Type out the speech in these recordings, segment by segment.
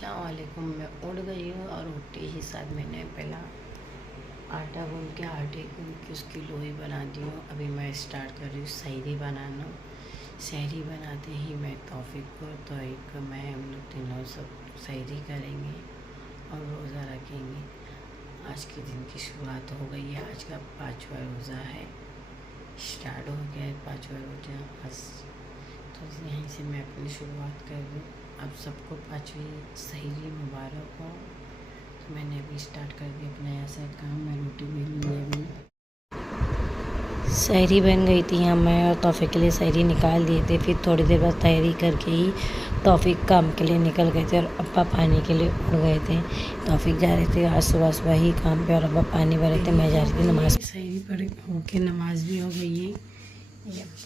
अस्सलाम वालेकुम। मैं उठ गई हूँ और उठते ही साथ मैंने पहला आटा गूँध के आटे गूँध के उसकी लोई बना दी हूँ। अभी मैं स्टार्ट कर रही हूँ सहरी बनाना। सहरी बनाते ही मैं तौफीक को तो एक मैं हम लोग तीनों सब सहरी करेंगे और रोज़ा रखेंगे। आज के दिन की शुरुआत हो गई है। आज का 5वां रोज़ा है, स्टार्ट हो गया है 5वां रोज़ा आज। तो यहीं से मैं अपनी शुरुआत कर दूँ। आप सबको 5वीं सहरी मुबारक हो। तो मैंने अभी स्टार्ट कर दिया अपना यहाँ से काम। मैं रोटी बेल ली अभी। सहरी बन गई थी। यहाँ मैं और तौफीक के लिए सहरी निकाल दिए थे। फिर थोड़ी देर बाद तैयारी करके ही तौफीक काम के लिए निकल गए थे और अब्बा पानी के लिए उड़ गए थे। तौफीक जा रहे थे आज सुबह सुबह ही काम पे और अब्बा पानी भर रहे थे। मैं जा रही थी नमाज। सहरी पढ़ होके नमाज भी हो गई है।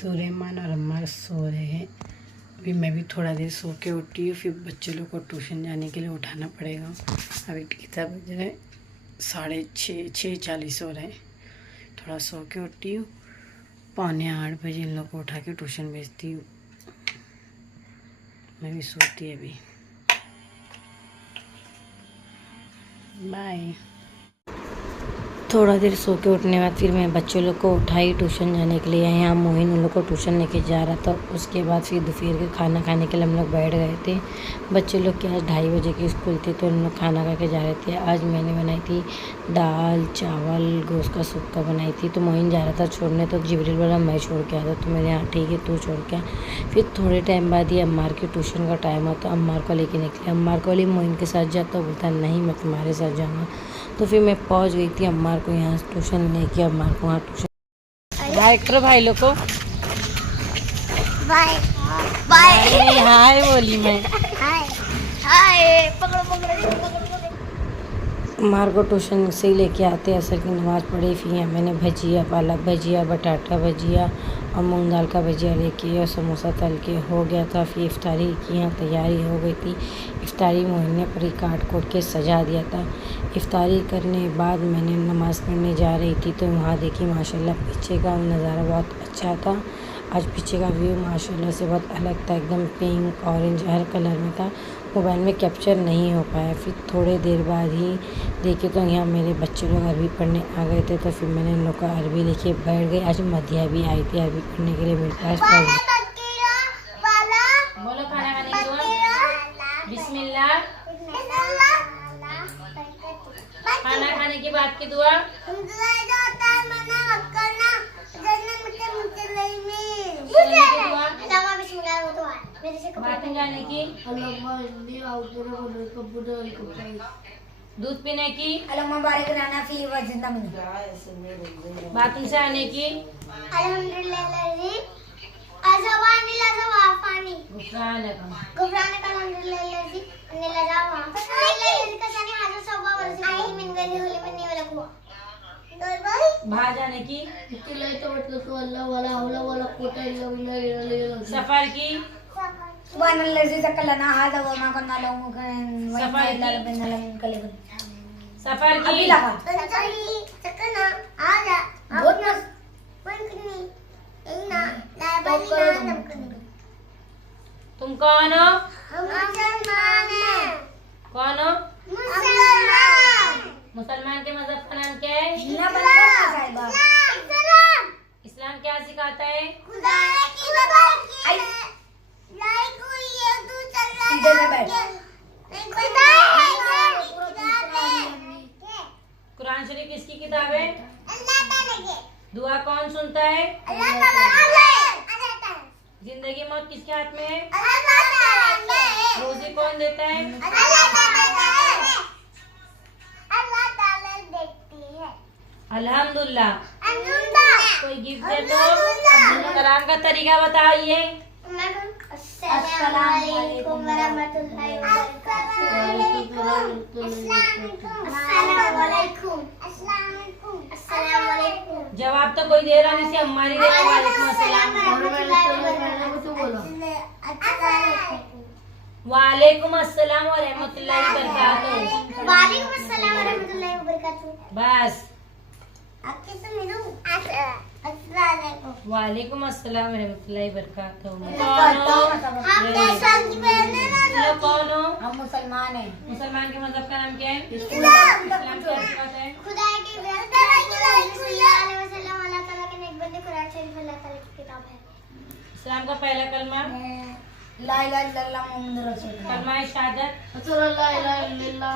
तो रहमान और अम्मा सो रहे हैं। अभी मैं भी थोड़ा देर सो के उठी हूँ। फिर बच्चे लोग को ट्यूशन जाने के लिए उठाना पड़ेगा। अभी कितना बज रहे 6:40 हो रहे हैं। थोड़ा सो के उठी हूँ। 7:45 बजे इन लोग को उठा के ट्यूशन भेजती हूँ। मैं भी सोती अभी। बाय। थोड़ा देर सो के उठने के बाद फिर मैं बच्चों लोग को उठाई ट्यूशन जाने के लिए। यहाँ मोहिन उन लोग को ट्यूशन लेके जा रहा था। उसके बाद फिर दोपहर के खाना खाने के लिए हम लोग बैठ गए थे। बच्चे लोग की आज 2:30 बजे की स्कूल थी तो उन लोग खाना खा के जा रहे थे। आज मैंने बनाई थी दाल चावल गोश्त का सुक्का बनाई थी। तो मोहिन जा रहा था छोड़ने तो जिब्रील बोला मैं छोड़ के आता। तो मैंने हाँ ठीक है तू छोड़ के आ। फिर थोड़े टाइम बाद ही अम्मार की ट्यूशन का टाइम होता अम्मार को लेके निकले। अम्मार को बोली मोहिन के साथ जाता, बोलता नहीं मैं तुम्हारे साथ जाऊँगा। तो फिर मैं पहुंच गई थी अम्मार को यहाँ ट्यूशन लेके। अम्मार को वहाँ ट्यूशन बाय करो भाई लोग को। बाय बाय हाय बोली मैं। हाय हाय पकड़ो पकड़ो पकड़ो। अम्मार को ट्यूशन से ही लेके आते असर की नमाज़ पढ़ी। फिर यहाँ मैंने भजिया पालक भजिया बटाटा भजिया और मूंग दाल का भजिया लेके और समोसा तल के हो गया था। फिर इफ्तारी की यहाँ तैयारी हो गई थी। इफ्तारी मोहिन ने पूरी काट कोट के सजा दिया था। इफ्तारी करने के बाद मैंने नमाज़ पढ़ने जा रही थी तो वहाँ देखी माशाल्लाह पीछे का नज़ारा बहुत अच्छा था। आज पीछे का व्यू माशाल्लाह से बहुत अलग था। एकदम पिंक ऑरेंज हर कलर में था। मोबाइल में कैप्चर नहीं हो पाया। फिर थोड़े देर बाद ही देखे तो यहाँ मेरे बच्चे लोग अरबी पढ़ने आ गए थे। तो फिर मैंने इन लोग का अरबी लेके बैठ गई। आज मदिया भी आई थी अरबी पढ़ने के लिए मेरे पास। बोलो खाना खाने के बाद बिस्मिल्लाह। खाना खाने के बाद की दुआ। बाथरूम जाने की, दूध पीने की, बाथरूम से आने की, बाहर जाने की, सफर की, सफर की, तुम कौन हो? कौन हो? मुसलमान के मजहब का नाम क्या है? इस्लाम क्या सिखाता है? कुरान शरीफ किसकी किताब है? दुआ कौन सुनता है? जिंदगी मौत किसके हाथ में है? रोजी कौन देता है? अल्हम्दुलिल्लाह। कोई गिफ्ट दे तो कुरान का तरीका बताइए। अस्सलामुअलैकुम वरहमतुल्लाहि वबरकातुहू। जवाब तो कोई दे रहा नहीं, सिर्फ हमारी दे रहा। वालेकुम अस्सलाम। वालेकुम अस्सलाम व रहमतुल्लाहि व बरकातहू। वालेकुम अस्सलाम व रहमतुल्लाहि व बरकातहू। बस आपके से मिलूं। अस्सलाम वालेकुम अस्सलाम रहमतुल्लाहि बरकातहू। हम दर्शन की बहन है ना लोग कौन हो? हम मुसलमान हैं। मुसलमान के मजहब का नाम क्या है? इस्लाम। इस्लाम क्या बात है? खुदा के अल्लाह ताला के नेक बंदे कुरान शरीफ अल्लाह ताला की किताब है। इस्लाम का पहला कलमा ला इलाहा इल्लल्लाह मुहम्मद रसूलुल्लाह। कलमा शहादत। ला इलाहा इल्लल्लाह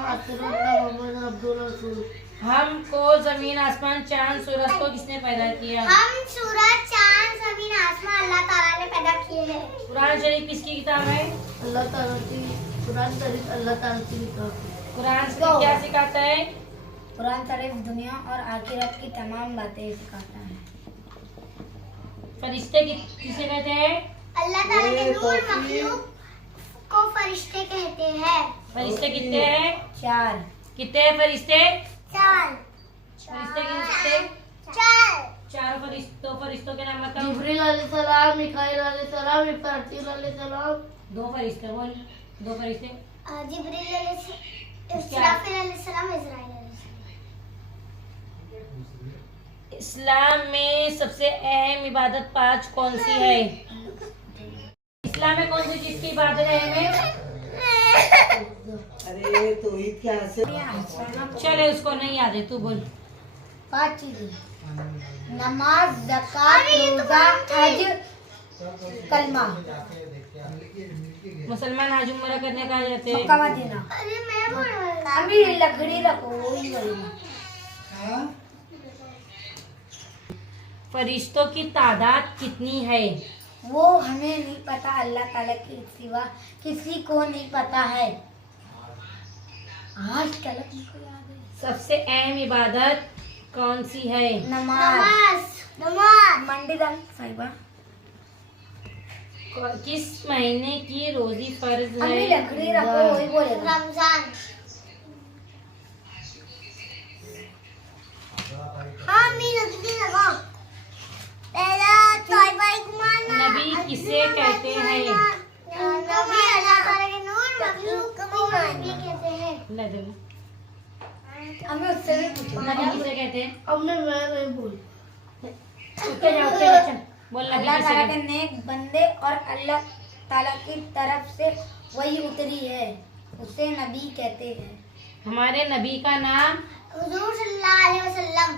मुहम्मद अब्दुल रसूल। हमको जमीन आसमान चांद सूरज को किसने पैदा किया? हम सूरज चांद जमीन आसमान अल्लाह ताला ने पैदा किए हैं। कुरान शरीफ किसकी किताब है? अल्लाह ताला की कुरान शरीफ अल्लाह ताला की किताब है। कुरान शरीफ क्या सिखाता है? कुरान शरीफ दुनिया और आखिरत की तमाम बातें सिखाता है। फरिश्ते किसे कहते हैं? अल्लाह ताला के नूर मखलूक को फरिश्ते कहते हैं। फरिश्ते कितने हैं? 4 कितने हैं फरिश्ते? चार फरिश्ते कितने? चार चारों फरिश्तों के नाम बताओ। जिब्रील अलैहिस्सलाम, मिकाईल अलैहिस्सलाम, इस्राफील अलैहिस्सलाम। दो फरिश्ते बोल। दो फरिश्ते। जिब्रील इस्राफील अलैहिस्सलाम, इज़राइल अलैहिस्सलाम। इस्लाम में सबसे अहम इबादत 5 कौन सी है? इस्लाम में कौन सी चीज की इबादत अहम है? अरे तो ईद क्या से चले उसको नहीं याद है, तू बोल। 5 चीजें: नमाज, ज़कात, रोजा, हज, कलमा। मुसलमान हज उम्रा करने कहा जाते मक्का हैं। मदीना। अरे मैं बोल रहा हूँ। अभी लकड़ी रखो, वही करेगा। फरिश्तों की तादाद कितनी है? वो हमें नहीं पता, अल्लाह ताला के सिवा किसी को नहीं पता है। आज तलक मुझको याद है। सबसे अहम इबादत कौन सी है? नमाज। नमाज मंडी दाल साहिबा। किस महीने की रोजी फर्ज अभी है? लकड़ी रखो, वही बोलेगा। रमजान। हाँ मैं लकड़ी लगा। पहला तौबा कुमार नबी किसे कहते हैं? नबी अल्लाह ताला के नूर मखलूक को नबी कहते हैं। नबी हमें उससे भी पूछो। किसे कहते हैं? अब मैं नहीं बोल। उठे जा, उठे बच्चा। बोल नबी अल्लाह किसे ताला कहते के नेक बंदे और अल्लाह ताला की तरफ से वही उतरी है, उसे नबी कहते हैं। हैं? हमारे नबी का नाम? हुजूर सल्लल्लाहु अलैहि वसल्लम।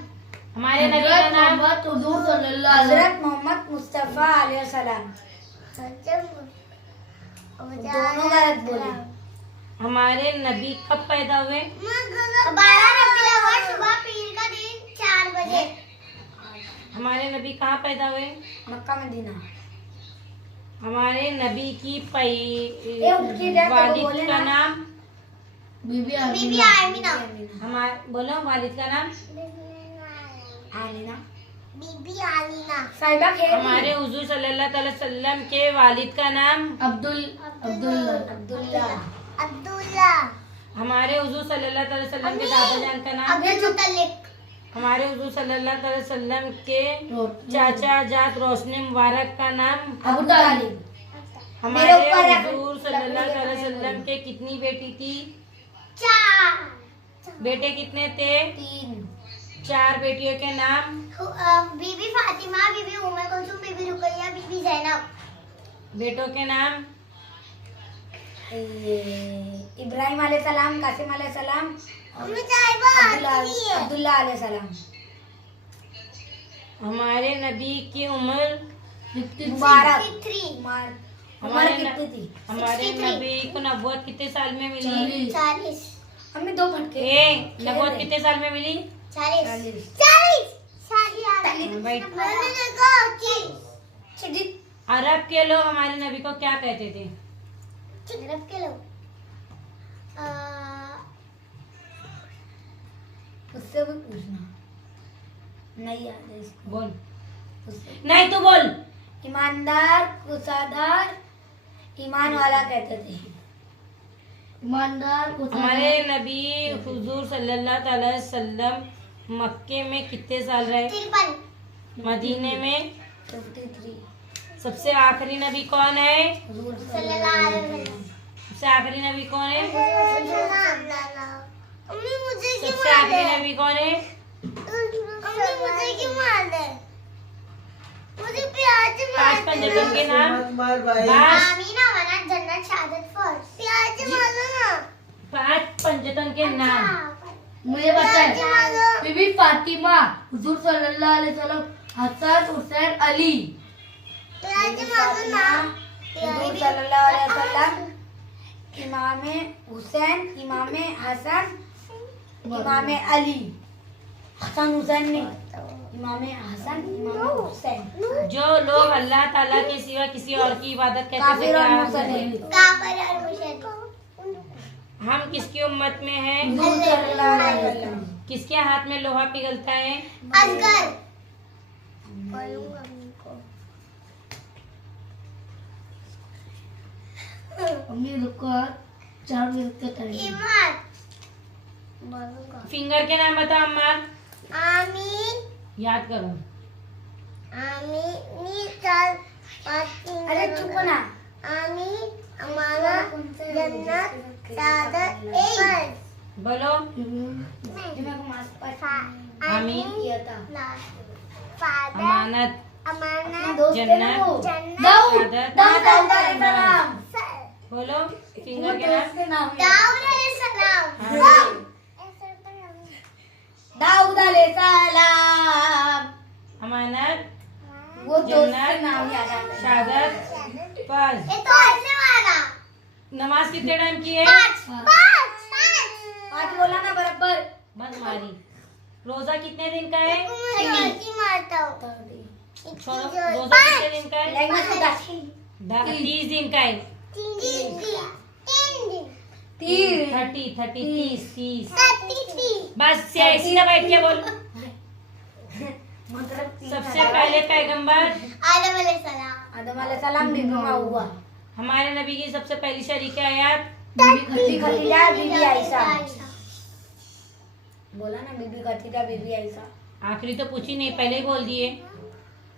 हमारे नबी का नाम? हजरत मोहम्मद मुस्तफा अलैहिस्सलाम। दोनों गलत बोले। हमारे नबी कब पैदा हुए? 12 रबीउल अव्वल सुबह पीर का दिन 4 बजे। हमारे नबी कहाँ पैदा हुए? Mecca Medina. हमारे नबी की उनकी डेथ वालिद बोले का ना। नाम? बीबी आमिना। हमारे बोलो वालिद का नाम। आलिना। बीबी आलिना। साहिबा खेल। हमारे हुजूर सल्लल्लाहु अलैहि वसल्लम के वालिद का नाम? अब्दुल्ला। अब्दुल्ला। हमारे हुजूर सल्लल्लाहु अलैहि वसल्लम के दादा जान का नाम? अब्दुल मुतल्लिक। हमारे हुजूर सल्लल्लाहु अलैहि वसल्लम के चाचा जात रोशनी मुबारक का नाम? अबू तालिब। हमारे मेरे ऊपर रख। हुजूर सल्लल्लाहु अलैहि वसल्लम के कितनी बेटी थी? 4। बेटे कितने थे? 3। 4 बेटियों के नाम? बीबी फातिमा, बीबी उम्मे कुलसूम, बीबी रुकैया, बीबी जैनब। बेटों के नाम? इब्राहिम अलैहिस्सलाम, कासिम अलैहिस्सलाम, उम्मे साहिबा आती है। अब्दुल्ला अलैहिस्सलाम। हमारे नबी की उम्र? मुबारक। 63। हमारे उम्र कितनी थी? हमारे 63। नबी को नबूवत कितने साल में मिली? 40। हमें 2 फटके। नबूवत कितने साल में मिली? 40। शादी आ गई। भाई मैंने देखा कि अरब के लोग हमारे नबी को क्या कहते थे? अरब के लोग उससे भी पूछना, नहीं याद है इसको। बोल। उससे। नहीं तू बोल। ईमानदार, कुसादार, ईमान वाला कहते थे। ईमानदार, हमारे नबी हुजूर सल्लल्लाहु अलैहि वसल्लम मक्के में कितने साल रहे? 53। मदीने में? 53। सबसे आखिरी नबी कौन है? हुजूर सल्लल्लाहु अलैहि वसल्लम। सबसे आखिरी नबी कौन है? अम्मी मुझे क्यों सबसे मार आखिरी रहे? नबी कौन है? अम्मी मुझे क्यों मार रहे? मुझे प्याज 5 पंचतन के नाम। मार भाई। बस आमीना वना जन्नत शहादत फर्स्ट प्याज मारो ना 5 पंचतन के नाम। मुझे पता प्याज है। मारो बीबी फातिमा, हुजूर सल्लल्लाहु अलैहि वसल्लम, हसन, हुसैन, अली। प्याज मारो ना हुजूर सल्लल्लाहु अलैहि वसल्लम, इमाम हुसैन, इमाम हसन, इमाम अली। हसन हुसैन नहीं, इमाम हसन, इमाम हुसैन। जो लोग अल्लाह ताला के सिवा किसी और की इबादत करते थे काफिर और क्या मुसलमान। काफिर और मुशरिक हम किसकी उम्मत में हैं? हुजूर सल्लल्लाहु अलैहि वसल्लम। किसके हाथ में लोहा पिघलता है? असगर अम्मी रुको, 4 मिनट का टाइम। ईमान फिंगर के नाम बताओ अम्मा। आमीन याद करो। आमीनी चल अरे चुप ना। आमीन अमाना जन्नत शहादत फर्स्ट बोलो। आमीन किया था। फादर अमानत अमाना जन्नत दाऊद, शहादत। दाऊद अलैहिस्सलाम। बोलो फिंगर के नाम। दाऊद अलैहिस्सलाम हाँ। दाऊद अलैहिस्सलाम। अमानत वो दोस्त जन्नत, के नाम याद आता है। शहादत फर्ज। ये तो हंसने वाला नमाज कितने टाइम की है? पाँच आज बोला ना बराबर। बस मारी। रोजा कितने दिन का है? मुझे मारता हूँ छोड़ो। रोजा कितने दिन का है? लैंग्वेज को दास। 30 दिन का है। 3 दिन 30 30 33 बस से सीधा बैठ के बोल। मतलब सबसे पहले पैगंबर आदम अलैहिस्सलाम आदम अलैहिस्सलाम बीबी हुआ। हमारे नबी की सबसे पहली शरीक आयत। बीबी खदीजा, बीबी आयशा। बोला ना बीबी खदीजा, बीबी आयशा। आखिरी तो पूछी नहीं, पहले ही बोल दिए।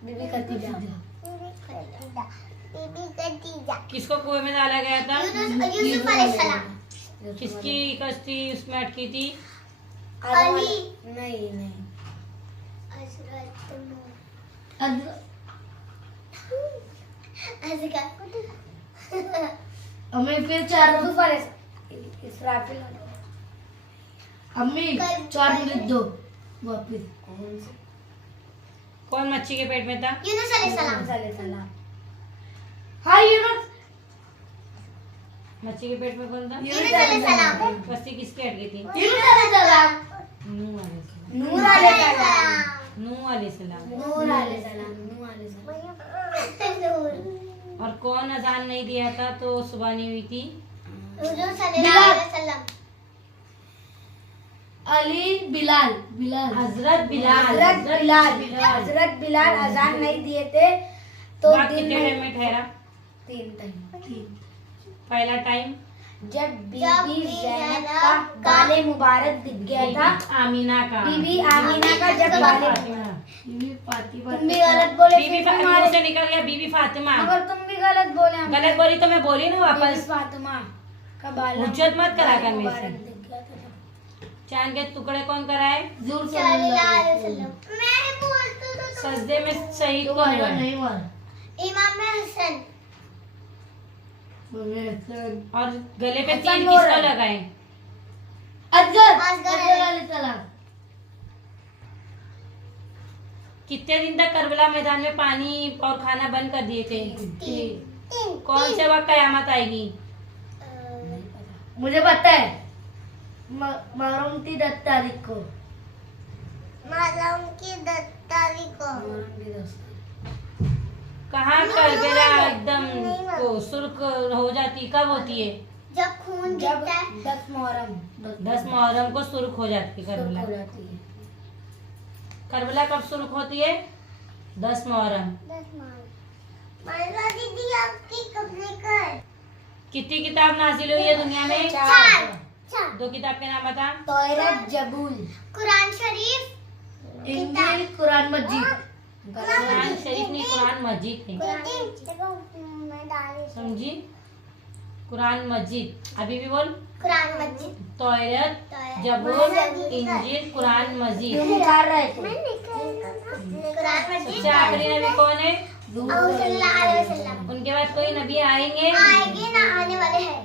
बीबी खदीजा। बीबी खदीजा किसको कुएं में डाला गया था? यूसुफ अलैहिस्सलाम किसकी कश्ती उसमें अटकी थी? आदम अली। नहीं नहीं। हमें फिर 4 यूसुफ अलैहिस्सलाम। इसराफिल। अम्मी 4 मिनट दो वापिस। कौन मच्छी के पेट में था? यूनुस अलैहिस्सलाम यूसुफ अलैहिस्सलाम। हाँ यूनुस मच्छी के पेट में कौन था? यूनुस अलैहिस्सलाम कश्ती किसकी अटकी थी? यूनुस अलैहिस्सलाम। नूह अलैहिस्सलाम। नूर अलैहिस्सलाम। नूह अलैहिस्सलाम। नूर अलैहिस्सलाम। नूर अलैहिस्सलाम। और कौन अजान नहीं दिया था तो सुबह नहीं हुई थी? हुजूर सल्लल्लाहु अलैहि वसल्लम अली बिलाल बिलाल हजरत बिलाल। हजरत बिलाल अजान नहीं दिए थे तो वक्त दिन कितने टाइम में में ठहरा? 3 टाइम। पहला टाइम जब बीबी ज़ैनब का बाले मुबारक दिख गया था। आमीना का। बीबी आमीना का जब बाले बीबी फातिमा। तुम भी गलत बोले बीबी फिर फातिमा तुम्हारे- से निकल गया बीबी फातिमा। मगर तुम भी गलत बोले हमसे। गलत बोली तो मैं बोली ना बीबी वापस। फातिमा का बाला हुज्जत मत करा कर मेरे से। मुबारक दिख गया था। चांद के टुकड़े कौन कराए? जुल सल्लल्लाहु अलैहि वसल्लम मैं बोलता तो सजदे में शहीद तो कौन मारा हुआ? नहीं मारा। इमाम हसन और गले पे हसन तीर बोल किसको रहा है। लगाए? असगर अलैहिस्सलाम। कितने दिन तक करबला मैदान में पानी और खाना बंद कर दिए थे? तीन कौन से वक्त कयामत आएगी? मुझे पता है मुहर्रम की 10 तारीख को। मालूम की 10 तारीख को कहाँ करबला एकदम को सुर्ख हो जाती कब होती है? जब खून जब गिरता है 10 मुहर्रम 10 मुहर्रम को सुर्ख हो जाती है करबला। हो जाती है। करबला कब सुर्ख होती है? 10 मुहर्रम। 10 मालवा दीदी आपकी कपड़े कर कितनी किताब नाजिल हुई है दुनिया में? 4 2 किताब के नाम बता। तौरात, जबूल। कुरान शरीफ इंजील, कुरान मस्जिद। कुरान शरीफ नहीं, कुरान मस्जिद है। मैं डाल समझी? कुरान मस्जिद। अभी भी बोल। कुरान मस्जिद, तौरात, जबूर, इंजील, कुरान मस्जिद। निकाल रहे थे। कुरान मस्जिद। सबसे आखिरी नबी कौन है? सल्लल्लाहु अलैहि वसल्लम। उनके बाद कोई नबी आएंगे? आएंगे ना, आने वाले हैं।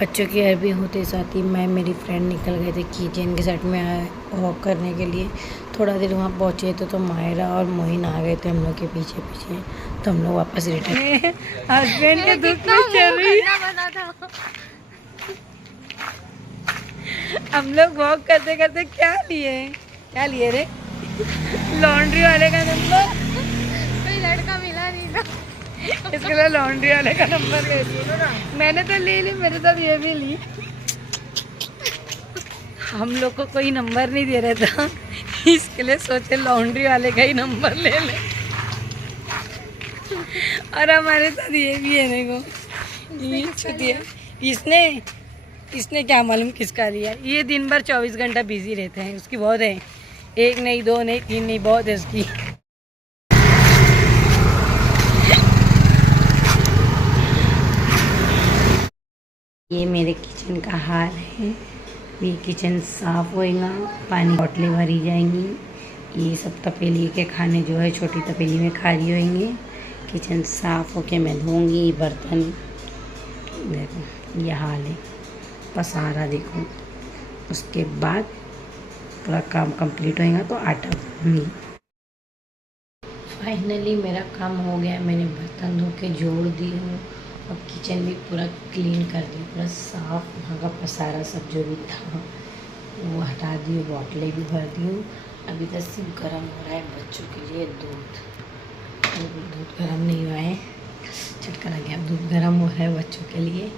बच्चों की अरबी होते साथ ही मैं मेरी फ्रेंड निकल गए थे किचन के साइड में वॉक करने के लिए। थोड़ा देर वहाँ पहुँचे तो मायरा और मोइन आ गए थे हम लोग के पीछे पीछे, तो हम लोग वापस रिटर्न। हस्बैंड के दुख में चल रही। हम लोग वॉक करते करते क्या लिए रे? लॉन्ड्री वाले का नंबर। कोई लड़का मिला नहीं था। इसके लिए लॉन्ड्री वाले का नंबर ले लिया। मैंने तो ले ली, मेरे साथ ये भी ली। हम लोग को कोई नंबर नहीं दे रहा था, इसके लिए सोचे लॉन्ड्री वाले का ही नंबर ले ले। और हमारे साथ ये भी है, देखो ये छुटिया। इसने क्या मालूम किसका लिया। ये दिन भर 24 घंटा बिजी रहते हैं, उसकी बहुत है। 1 नहीं, 2 नहीं, 3 नहीं, बहुत है उसकी। ये मेरे किचन का हाल है। ये किचन साफ होएगा, पानी बोतलें भरी जाएंगी। ये सब तपेली के खाने जो है छोटी तपेली में खाली होंगे। किचन साफ होके मैं धोऊंगी बर्तन। देखो ये हाल है, पसारा देखो। उसके बाद पूरा काम कंप्लीट होएगा तो आटा भूनूंगी। फाइनली मेरा काम हो गया, मैंने बर्तन धो के जोड़ दी हूँ। अब किचन भी पूरा क्लीन कर दी, पूरा साफ। वहाँ का पसारा सब जो भी था वो हटा दी, बॉटलें भी भर दी हूँ। अभी तो सिर्फ गर्म हो रहा है बच्चों के लिए दूध। दूध गर्म नहीं हुआ है, झटका लग गया। दूध गर्म हो रहा है बच्चों के लिए।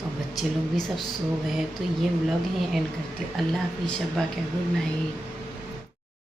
तो बच्चे लोग भी सब सो गए। तो ये व्लॉग ही एंड करते। अल्लाह हाफिज़, शब्बा के गुड नाइट।